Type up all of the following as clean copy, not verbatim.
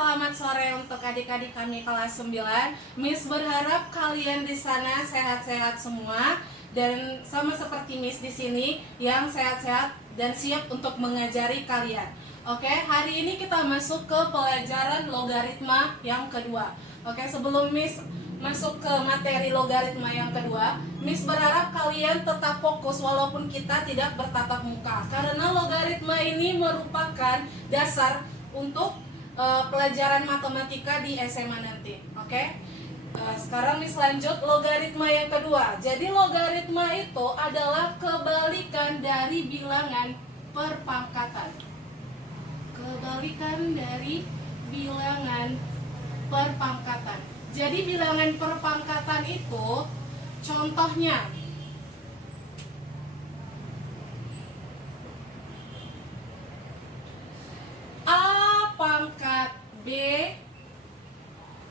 selamat sore untuk adik-adik kami kelas 9. Miss berharap kalian di sana sehat-sehat semua dan sama seperti Miss di sini yang sehat-sehat dan siap untuk mengajari kalian. Oke, hari ini kita masuk ke pelajaran logaritma yang kedua. Oke, sebelum Miss masuk ke materi logaritma yang kedua, Miss berharap kalian tetap fokus walaupun kita tidak bertatap muka, karena logaritma ini merupakan dasar untuk pelajaran matematika di SMA nanti. Oke? Sekarang Miss lanjut logaritma yang kedua. Jadi logaritma itu adalah kebalikan dari bilangan perpangkatan. Kebalikan dari bilangan perpangkatan. Jadi bilangan perpangkatan itu contohnya A pangkat B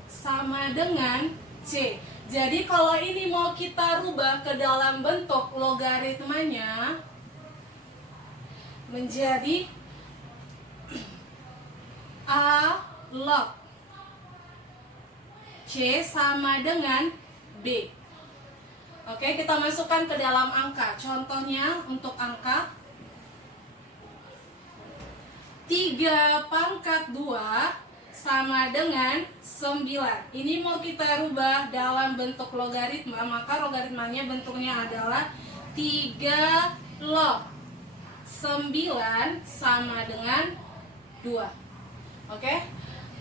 sama dengan C. Jadi kalau ini mau kita rubah ke dalam bentuk logaritmanya menjadi A log C sama dengan B. Oke, kita masukkan ke dalam angka. Contohnya untuk angka 3 pangkat 2 sama dengan 9. Ini mau kita rubah dalam bentuk logaritma, maka logaritmanya bentuknya adalah 3 log 9 sama dengan 2. Oke?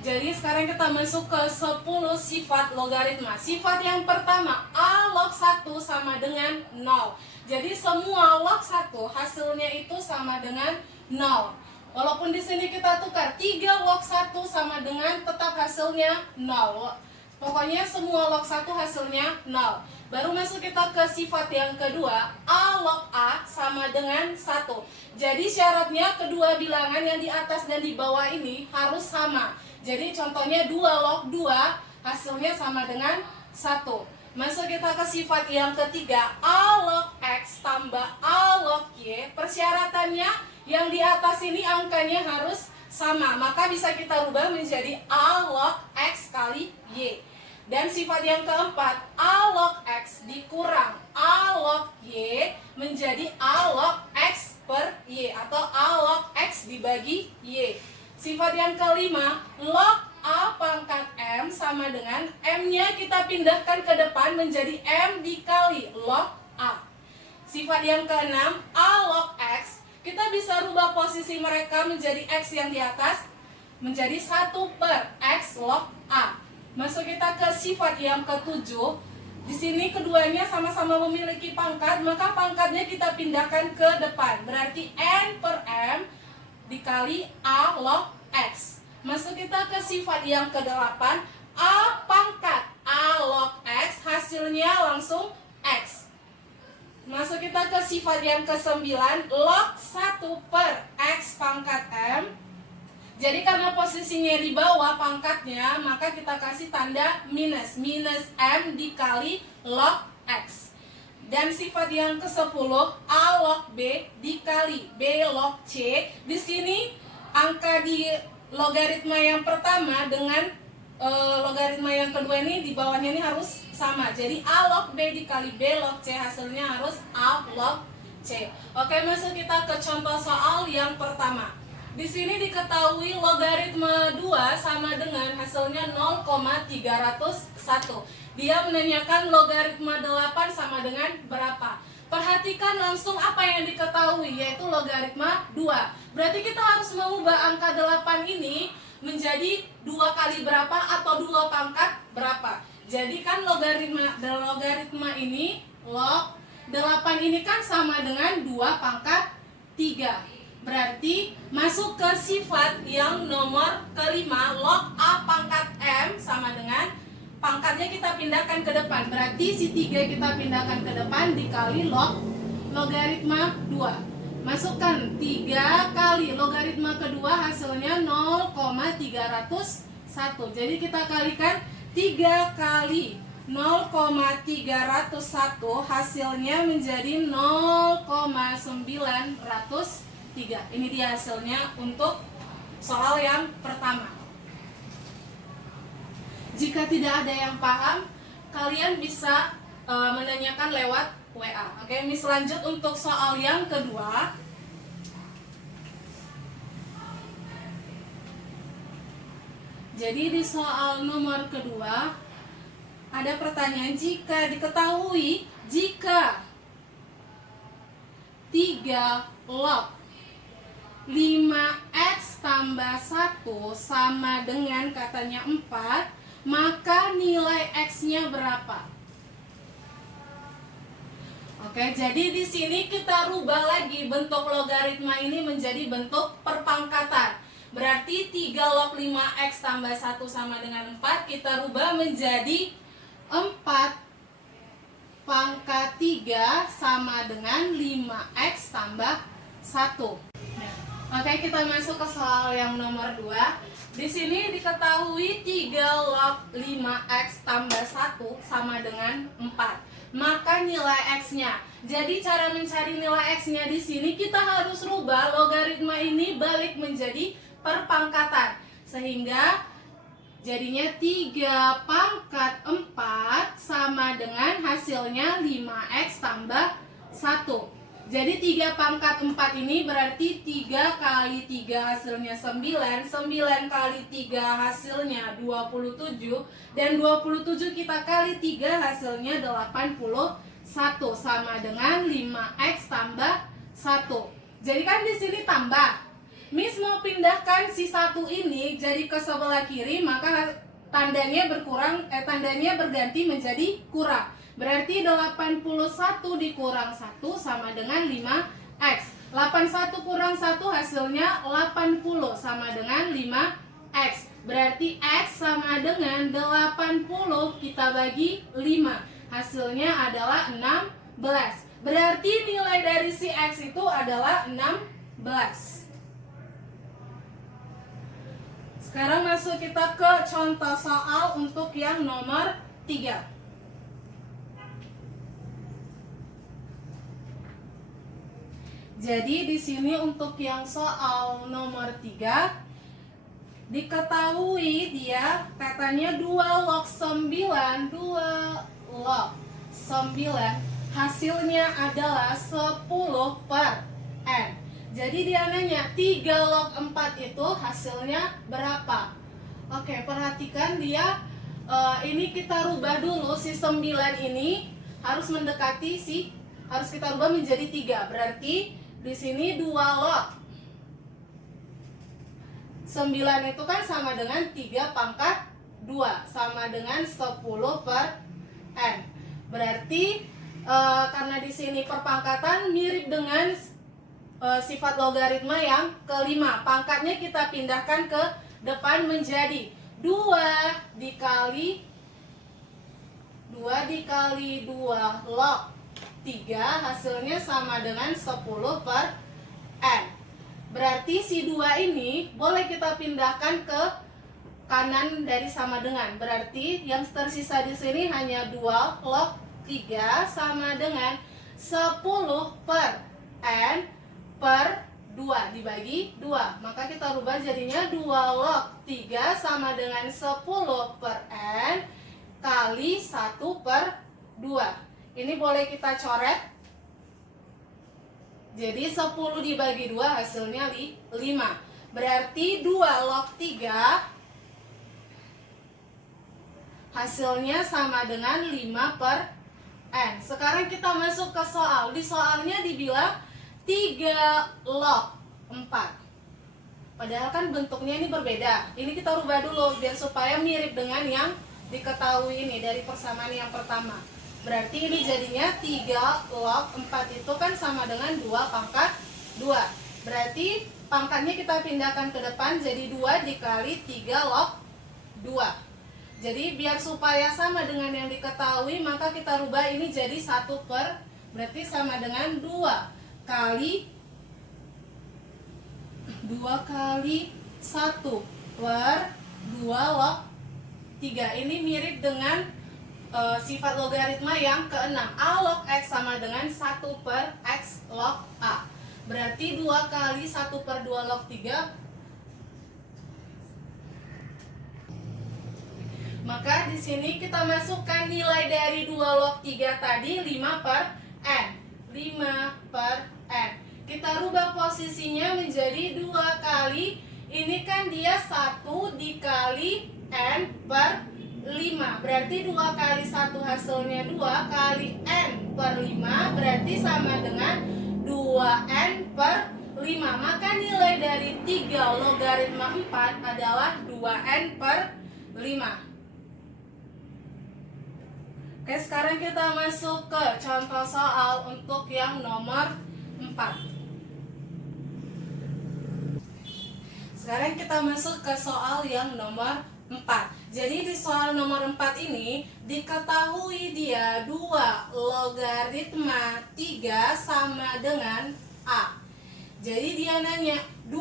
Jadi sekarang kita masuk ke 10 sifat logaritma. Sifat yang pertama, A log 1 sama dengan 0. Jadi semua log 1 hasilnya itu sama dengan 0. Walaupun di sini kita tukar 3 log 1 sama dengan tetap hasilnya 0. Pokoknya semua log 1 hasilnya 0. Baru masuk kita ke sifat yang kedua, A log A sama dengan 1. Jadi syaratnya kedua bilangan yang di atas dan di bawah ini harus sama. Jadi contohnya 2 log 2 hasilnya sama dengan 1. Masuk kita ke sifat yang ketiga, A log X tambah A log Y. Persyaratannya yang di atas ini angkanya harus sama, maka bisa kita rubah menjadi A log X kali Y. Dan sifat yang keempat, A log X dikurang A log Y menjadi A log X per Y atau A log X dibagi Y. Sifat yang kelima, log A pangkat M sama dengan M-nya kita pindahkan ke depan menjadi M dikali log A. Sifat yang keenam, A log X, kita bisa rubah posisi mereka menjadi X yang di atas menjadi 1 per X log A. Masuk kita ke sifat yang ketujuh. Di sini keduanya sama-sama memiliki pangkat, maka pangkatnya kita pindahkan ke depan. Berarti N per M dikali A log X. Masuk kita ke sifat yang ke-8, A pangkat A log X, hasilnya langsung X. Masuk kita ke sifat yang ke-9, log 1 per X pangkat M. Jadi karena posisinya di bawah pangkatnya, maka kita kasih tanda minus. Minus M dikali log X. Dan sifat yang ke-10, A log B dikali B log C. Di sini angka di logaritma yang pertama dengan logaritma yang kedua ini di bawahnya ini harus sama. Jadi A log B dikali B log C, hasilnya harus A log C. Oke, masuk kita ke contoh soal yang pertama. Di sini diketahui logaritma 2 sama dengan hasilnya 0,301. Dia menanyakan logaritma 8 sama dengan berapa. Perhatikan langsung apa yang diketahui, yaitu logaritma 2. Berarti kita harus mengubah angka 8 ini menjadi 2 kali berapa atau 2 pangkat berapa. Jadi kan logaritma ini, log 8 ini kan sama dengan 2 pangkat 3. Berarti masuk ke sifat yang nomor kelima, log A pangkat M sama dengan pangkatnya kita pindahkan ke depan. Berarti si 3 kita pindahkan ke depan dikali log logaritma 2. Masukkan 3 kali logaritma kedua, hasilnya 0,301. Jadi kita kalikan 3 kali 0,301, hasilnya menjadi 0,903. Ini dia hasilnya untuk soal yang pertama. Jika tidak ada yang paham, kalian bisa menanyakan lewat WA. Oke, Miss lanjut untuk soal yang kedua. Jadi di soal nomor kedua ada pertanyaan, jika diketahui jika 3 log 5x tambah 1 sama dengan katanya 4, maka nilai x-nya berapa? Oke, jadi di sini kita rubah lagi bentuk logaritma ini menjadi bentuk perpangkatan. Berarti 3 log 5x tambah 1 sama dengan 4, kita rubah menjadi 4 pangkat 3 sama dengan 5x tambah 1. Oke, kita masuk ke soal yang nomor 2. Di sini diketahui 3 log 5x tambah 1 sama dengan 4. Maka nilai x-nya. Jadi cara mencari nilai x-nya di sini kita harus rubah logaritma ini balik menjadi perpangkatan. Sehingga jadinya 3 pangkat 4 sama dengan hasilnya 5x tambah 1. Jadi 3 pangkat 4 ini berarti 3 kali 3 hasilnya 9, 9 kali 3 hasilnya 27, dan 27 kita kali 3 hasilnya 81 sama dengan 5x tambah 1. Jadi kan di sini tambah. Miss mau pindahkan si 1 ini jadi ke sebelah kiri, maka tandanya berganti menjadi kurang. Berarti 81 dikurang 1 sama dengan 5x. 81 kurang 1 hasilnya 80 sama dengan 5x. Berarti x sama dengan 80 kita bagi 5. Hasilnya adalah 16. Berarti nilai dari si x itu adalah 16. Sekarang masuk kita ke contoh soal untuk yang nomor 3. Jadi di sini untuk yang soal nomor 3 diketahui dia katanya 2 log 9 hasilnya adalah 10 per n. Jadi dia nanya 3 log 4 itu hasilnya berapa? Oke, perhatikan dia ini kita rubah dulu si 9 ini harus kita rubah menjadi 3. Berarti di sini 2 log 9 itu kan sama dengan 3 pangkat 2 sama dengan 10 per n. Berarti karena di sini perpangkatan mirip dengan sifat logaritma yang kelima. Pangkatnya kita pindahkan ke depan menjadi 2 dikali 2 log 3 hasilnya sama dengan 10 per n. Berarti si 2 ini boleh kita pindahkan ke kanan dari sama dengan. Berarti yang tersisa di sini hanya 2 log 3 sama dengan 10 per n per 2 dibagi 2. Maka kita rubah jadinya 2 log 3 sama dengan 10 per n kali 1 per 2. Ini boleh kita coret. Jadi 10 dibagi 2 hasilnya 5. Berarti 2 log 3 hasilnya sama dengan 5 per n. Sekarang kita masuk ke soal. Di soalnya dibilang 3 log 4. Padahal kan bentuknya ini berbeda. Ini kita rubah dulu biar supaya mirip dengan yang diketahui ini dari persamaan yang pertama. Berarti ini jadinya 3 log 4 itu kan sama dengan 2 pangkat 2. Berarti pangkatnya kita pindahkan ke depan jadi 2 dikali 3 log 2. Jadi biar supaya sama dengan yang diketahui, maka kita rubah ini jadi 1 per, berarti sama dengan 2 kali 1 per 2 log 3. Ini mirip dengan sifat logaritma yang ke-6. A log x sama dengan 1 per x log a. Berarti 2 kali 1 per 2 log 3 Maka di sini kita masukkan nilai dari 2 log 3 tadi 5 per n. 5 per n. Kita rubah posisinya menjadi 2 kali. Ini kan dia 1 dikali n per 5. Berarti 2 kali 1 hasilnya 2 kali n per 5. Berarti sama dengan 2n per 5. Maka nilai dari 3 logaritma 4 adalah 2n per 5. Oke, sekarang kita masuk ke contoh soal untuk yang nomor 4. Sekarang kita masuk ke soal yang nomor 4. Jadi di soal nomor 4 ini diketahui dia 2 logaritma 3 sama dengan A. Jadi dia nanya 2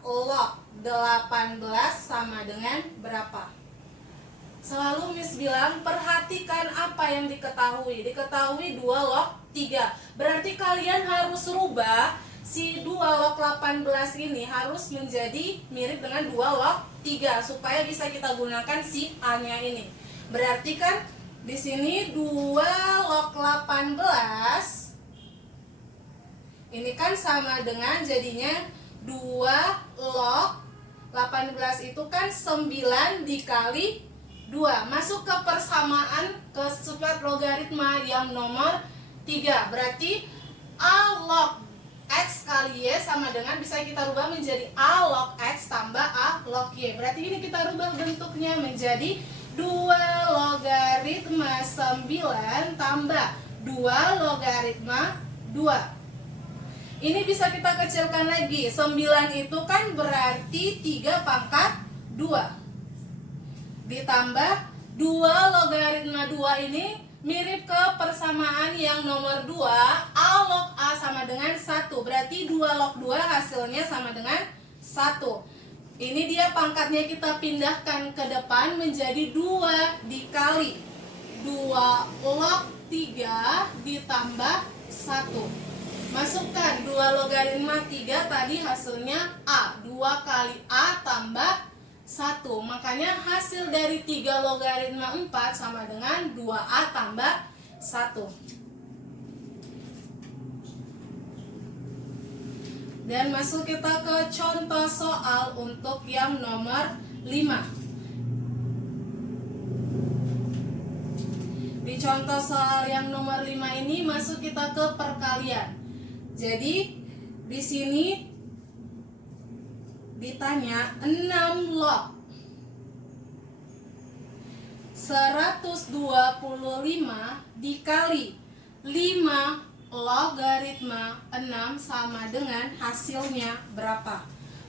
log 18 sama dengan berapa? Selalu Miss bilang perhatikan apa yang diketahui. Diketahui 2 log 3. Berarti kalian harus rubah si 2 log 18 ini harus menjadi mirip dengan 2 log 3 supaya bisa kita gunakan si A-nya ini. Berarti kan di sini 2 log 18 ini kan sama dengan jadinya 2 log 18 itu kan 9 dikali 2. Masuk ke persamaan ke sifat logaritma yang nomor 3. Berarti A log X kali Y sama dengan bisa kita rubah menjadi A log X tambah A log Y. Berarti ini kita rubah bentuknya menjadi 2 logaritma 9 tambah 2 logaritma 2. Ini bisa kita kecilkan lagi. 9 itu kan berarti 3 pangkat 2. Ditambah 2 logaritma 2 ini mirip ke persamaan yang nomor 2. A log A sama dengan 1. Berarti 2 log 2 hasilnya sama dengan 1. Ini dia pangkatnya kita pindahkan ke depan menjadi 2 dikali 2 log 3 ditambah 1. Masukkan 2 logaritma 3 tadi hasilnya A. 2 kali A tambah 1. Makanya hasil dari 3 logaritma 4 sama dengan 2A tambah 1. Dan masuk kita ke contoh soal untuk yang nomor 5. Di contoh soal yang nomor 5 ini masuk kita ke perkalian. Jadi di sini ditanya 6 log 125 dikali 5 logaritma 6 sama dengan hasilnya berapa?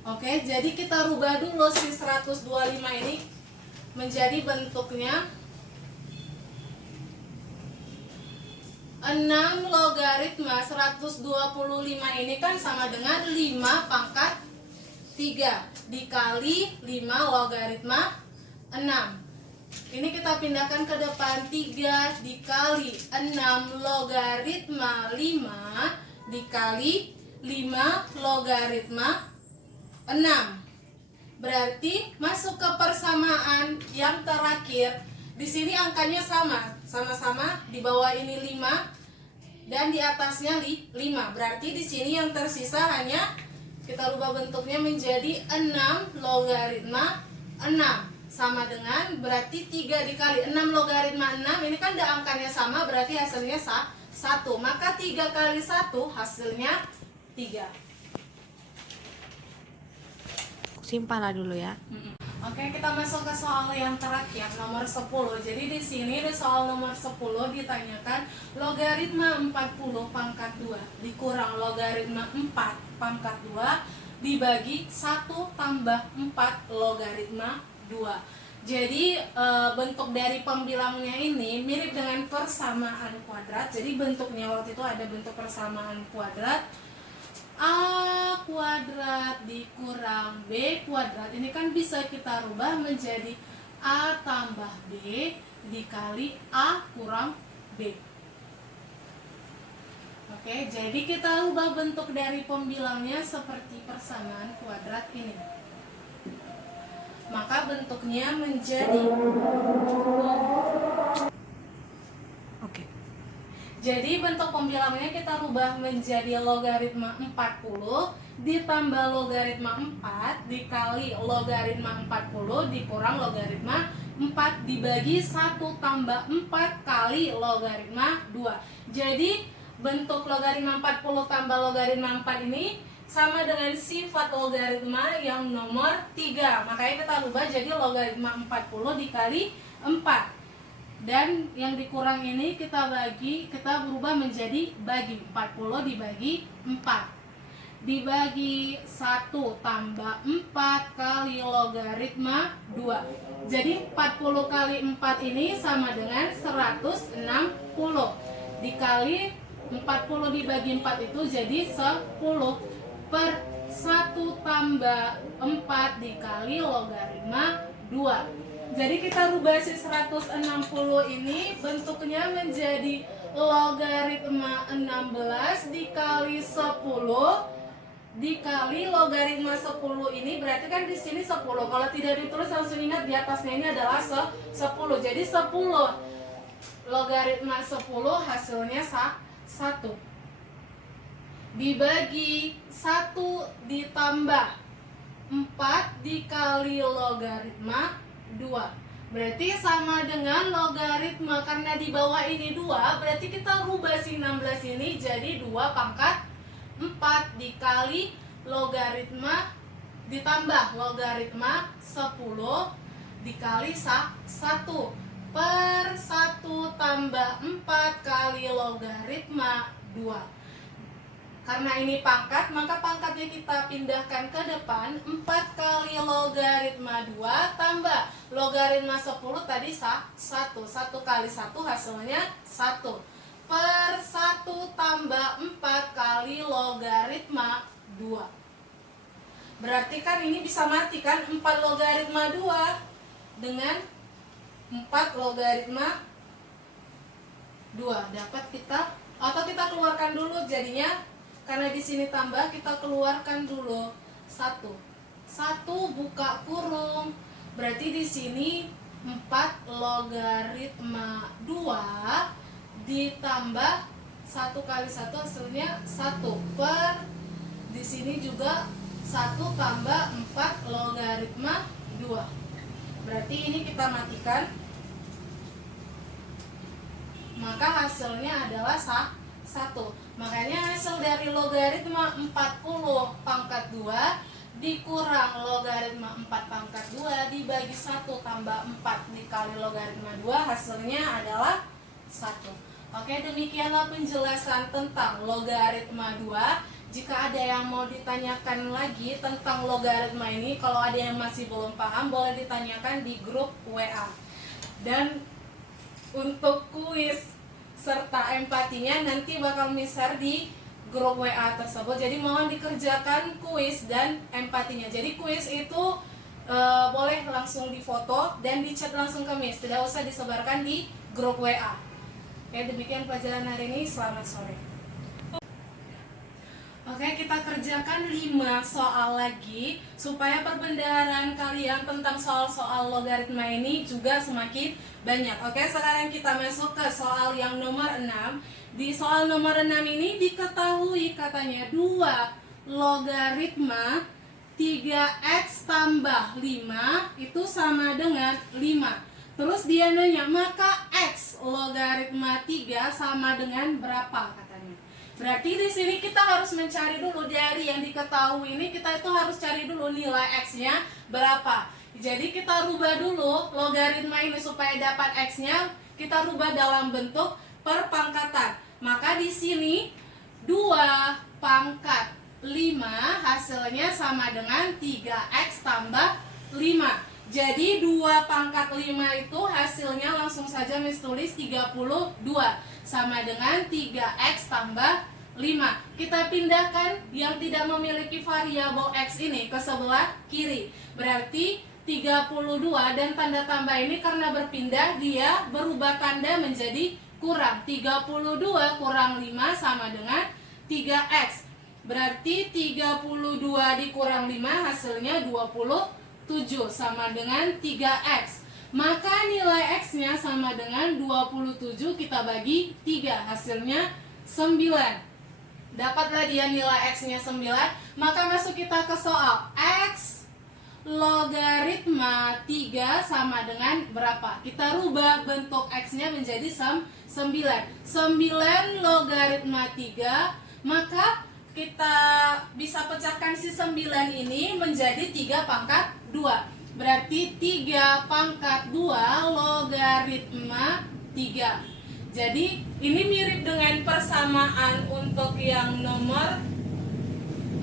Oke, jadi kita rubah dulu si 125 ini menjadi bentuknya 6 logaritma 125 ini kan sama dengan 5 pangkat 3 dikali 5 logaritma 6. Ini kita pindahkan ke depan. 3 dikali 6 logaritma 5 dikali 5 logaritma 6. Berarti masuk ke persamaan yang terakhir. Di sini angkanya sama-sama di bawah ini 5 dan di atasnya 5. Berarti di sini yang tersisa hanya kita rubah bentuknya menjadi 6 logaritma 6 sama dengan berarti 3 dikali 6 logaritma 6 ini kan ada angkanya sama berarti hasilnya 1. Maka 3 kali 1 hasilnya 3. Simpanlah dulu ya. Oke, kita masuk ke soal yang terakhir nomor 10. Jadi di sini di soal nomor 10 ditanyakan logaritma 40 pangkat 2 dikurang logaritma 4 pangkat 2 dibagi 1 tambah 4 logaritma 2. Jadi bentuk dari pembilangnya ini mirip dengan persamaan kuadrat. Jadi bentuknya waktu itu ada bentuk persamaan kuadrat. A kuadrat dikurang B kuadrat ini kan bisa kita rubah menjadi A tambah B dikali A kurang B. Oke, jadi kita rubah bentuk dari pembilangnya seperti persamaan kuadrat ini. Maka bentuknya menjadi Oke. Jadi bentuk pembilangannya kita rubah menjadi logaritma 40 ditambah logaritma 4 dikali logaritma 40 dikurang logaritma 4 dibagi 1 tambah 4 kali logaritma 2. Jadi bentuk logaritma 40 tambah logaritma 4 ini sama dengan sifat logaritma yang nomor 3. Makanya kita rubah jadi logaritma 40 dikali 4. Dan yang dikurang ini kita berubah menjadi bagi 40 dibagi 4 dibagi 1 tambah 4 kali logaritma 2. Jadi 40 kali 4 ini sama dengan 160 dikali 40 dibagi 4 itu jadi 10 per 1 tambah 4 dikali logaritma 2. Jadi kita rubah si 160 ini bentuknya menjadi logaritma 16 dikali 10 dikali logaritma 10 ini berarti kan di sini 10. Kalau tidak ditulis langsung ingat di atasnya ini adalah 10. Jadi 10 logaritma 10 hasilnya 1 dibagi 1 ditambah 4 dikali logaritma 2 berarti sama dengan logaritma, karena di bawah ini 2 berarti kita rubah si 16 ini jadi 2 pangkat 4 dikali logaritma ditambah logaritma 10 dikali 1 per 1 tambah 4 kali logaritma 2. Karena ini pangkat, maka pangkatnya kita pindahkan ke depan. 4 kali logaritma 2 tambah logaritma 10 tadi 1. 1 kali 1 hasilnya 1. Per 1 tambah 4 kali logaritma 2. Berarti kan ini bisa mati kan, 4 logaritma 2 dengan 4 logaritma 2. Dapat kita, atau kita keluarkan dulu jadinya. Karena di sini tambah, kita keluarkan dulu 1 buka kurung. Berarti di sini 4 logaritma 2 ditambah 1 kali 1 hasilnya 1 per di sini juga 1 tambah 4 logaritma 2. Berarti ini kita matikan. Maka hasilnya adalah 1. Makanya hasil dari logaritma 40 pangkat 2 dikurang logaritma 4 pangkat 2 dibagi 1 tambah 4 dikali logaritma 2 hasilnya adalah 1. Oke, demikianlah penjelasan tentang logaritma 2. Jika ada yang mau ditanyakan lagi tentang logaritma ini, kalau ada yang masih belum paham boleh ditanyakan di grup WA. Dan untuk kuis serta empatinya nanti bakal share di grup WA tersebut. Jadi mohon dikerjakan kuis dan empatinya. Jadi kuis itu boleh langsung difoto dan dicat langsung ke Miss, tidak usah disebarkan di grup WA. Oke, demikian pelajaran hari ini. Selamat sore. Oke, kita kerjakan 5 soal lagi supaya perbendaharaan kalian tentang soal-soal logaritma ini juga semakin banyak. Oke, sekarang kita masuk ke soal yang nomor 6. Di soal nomor 6 ini diketahui katanya 2 logaritma 3x tambah 5 itu sama dengan 5. Terus dia nanya, maka x logaritma 3 sama dengan berapa katanya. Berarti di sini kita harus mencari dulu dari yang diketahui ini, kita itu harus cari dulu nilai x-nya berapa. Jadi kita rubah dulu logaritma ini supaya dapat x-nya, kita rubah dalam bentuk perpangkatan. Maka di sini 2 pangkat 5 hasilnya sama dengan 3x tambah 5. Jadi 2 pangkat 5 itu hasilnya langsung saja Miss tulis 32 sama dengan 3x tambah 5. Kita pindahkan yang tidak memiliki variabel x ini ke sebelah kiri. Berarti 32 dan tanda tambah ini karena berpindah dia berubah tanda menjadi kurang. 32 kurang 5 sama dengan 3x. Berarti 32 dikurang 5 hasilnya 24. 7 sama dengan 3x. Maka nilai x-nya sama dengan 27, kita bagi 3, hasilnya 9. Dapatlah dia nilai x-nya 9. Maka masuk kita ke soal. X logaritma 3 sama dengan berapa? Kita rubah bentuk x-nya menjadi 9. 9 logaritma 3, maka kita bisa pecahkan si 9 ini menjadi 3 pangkat 2. Berarti 3 pangkat 2 logaritma 3. Jadi ini mirip dengan persamaan untuk yang nomor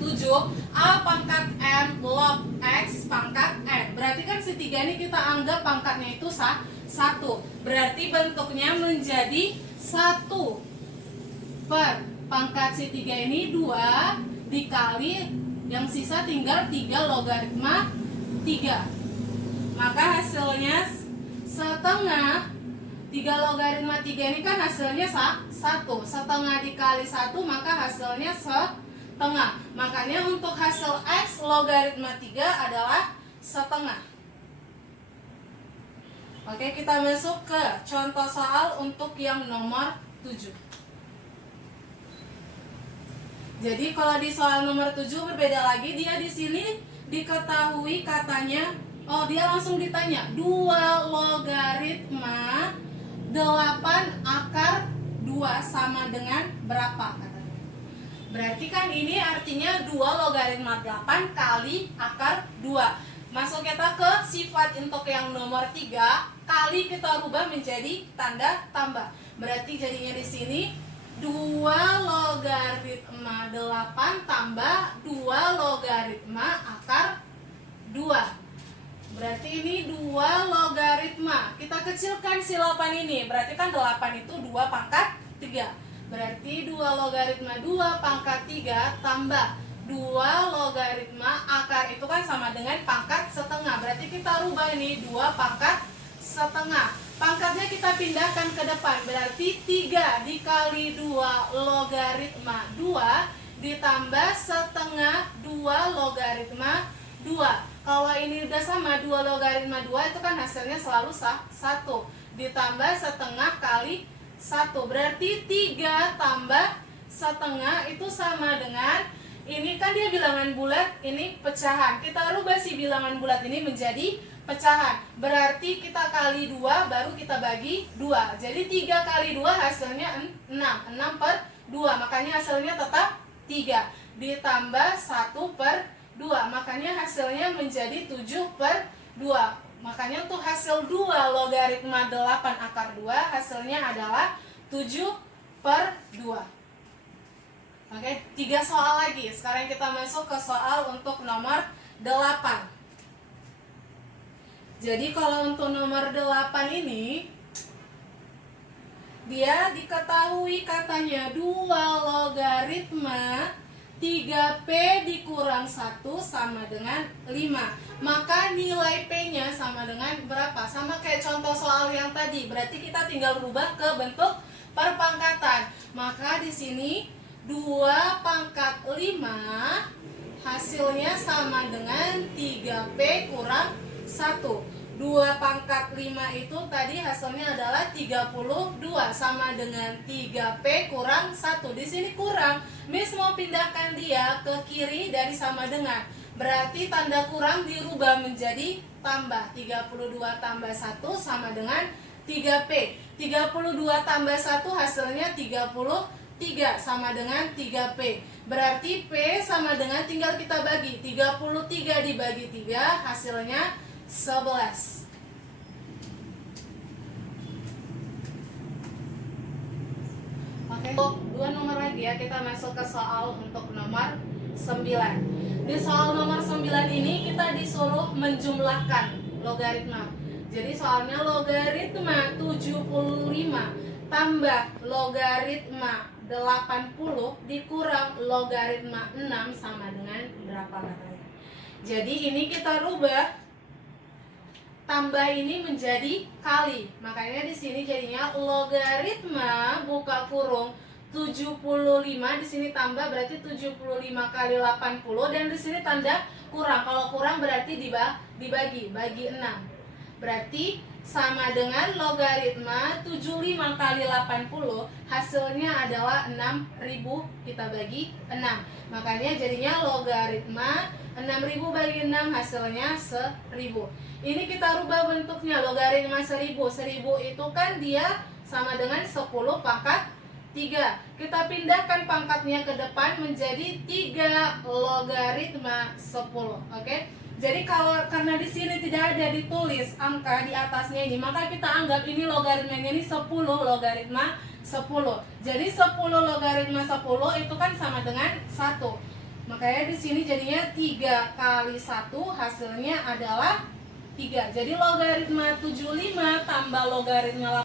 7, A pangkat M log X pangkat N. Berarti kan si 3 ini kita anggap pangkatnya itu 1. Berarti bentuknya menjadi 1 per pangkat si 3 ini 2 dikali yang sisa tinggal 3 logaritma 3. Maka hasilnya setengah. 3 logaritma 3 ini kan hasilnya 1. Setengah dikali 1 maka hasilnya setengah. Makanya untuk hasil X logaritma 3 adalah setengah. Oke, kita masuk ke contoh soal untuk yang nomor 7. Jadi kalau di soal nomor 7 berbeda lagi. Dia di sini diketahui katanya, dia langsung ditanya 2 logaritma 8 akar 2 sama dengan berapa katanya. Berarti kan ini artinya 2 logaritma 8 kali akar 2. Masuk kita ke sifat untuk yang nomor 3, kali kita rubah menjadi tanda tambah. Berarti jadinya di sini 2 logaritma 8 tambah 2 logaritma akar 2. Berarti ini 2 logaritma. Kita kecilkan si 8 ini. Berarti kan 8 itu 2 pangkat 3. Berarti 2 logaritma 2 pangkat 3 tambah 2 logaritma akar itu kan sama dengan pangkat setengah. Berarti kita rubah ini 2 pangkat setengah. Pangkatnya kita pindahkan ke depan. Berarti 3 dikali 2 logaritma 2 ditambah setengah 2 logaritma 2. Kalau ini udah sama 2 logaritma 2 itu kan hasilnya selalu 1. Ditambah setengah kali 1. Berarti 3 tambah setengah itu sama dengan, ini kan dia bilangan bulat, ini pecahan. Kita rubah si bilangan bulat ini menjadi pecahan. Berarti kita kali 2 baru kita bagi 2. Jadi 3 kali 2 hasilnya 6. 6 per 2. Makanya hasilnya tetap 3. Ditambah 1 per 2, makanya hasilnya menjadi 7 per 2. Makanya untuk hasil 2 logaritma 8 akar 2 hasilnya adalah 7 per 2. Oke, 3 soal lagi. Sekarang kita masuk ke soal untuk nomor 8. Jadi kalau untuk nomor 8 ini, dia diketahui katanya 2 logaritma 3P dikurang 1 sama dengan 5. Maka nilai P-nya sama dengan berapa? Sama kayak contoh soal yang tadi. Berarti kita tinggal rubah ke bentuk perpangkatan. Maka di sini 2 pangkat 5 hasilnya sama dengan 3P kurang 1. 2 pangkat 5 itu tadi hasilnya adalah 32 sama dengan 3P kurang 1. Di sini kurang. Miss mau pindahkan dia ke kiri dari sama dengan. Berarti tanda kurang dirubah menjadi tambah. 32 tambah 1 sama dengan 3P. 32 tambah 1 hasilnya 33 sama dengan 3P. Berarti P sama dengan, tinggal kita bagi. 33 dibagi 3 hasilnya 11. Oke, 2 nomor lagi ya. Kita masuk ke soal untuk nomor 9. Di soal nomor 9 ini kita disuruh menjumlahkan logaritma. Jadi soalnya logaritma 75 tambah logaritma 80 dikurang logaritma 6 sama dengan berapa katanya. Jadi ini kita rubah, tambah ini menjadi kali. Makanya di sini jadinya logaritma buka kurung 75 di sini tambah berarti 75 kali 80 dan di sini tanda kurang. Kalau kurang berarti dibagi 6. Berarti sama dengan logaritma 75 kali 80, hasilnya adalah 6.000, kita bagi 6. Makanya jadinya logaritma 6.000 bagi 6 hasilnya 1.000. Ini kita rubah bentuknya, logaritma 1.000. 1.000 itu kan dia sama dengan 10 pangkat 3. Kita pindahkan pangkatnya ke depan menjadi 3 logaritma 10. Oke? Jadi karena di sini tidak ada ditulis angka di atasnya ini, maka kita anggap ini logaritmanya ini 10 logaritma 10. Jadi 10 logaritma 10 itu kan sama dengan 1. Makanya di sini jadinya 3 kali 1 hasilnya adalah 3. Jadi logaritma 75 tambah logaritma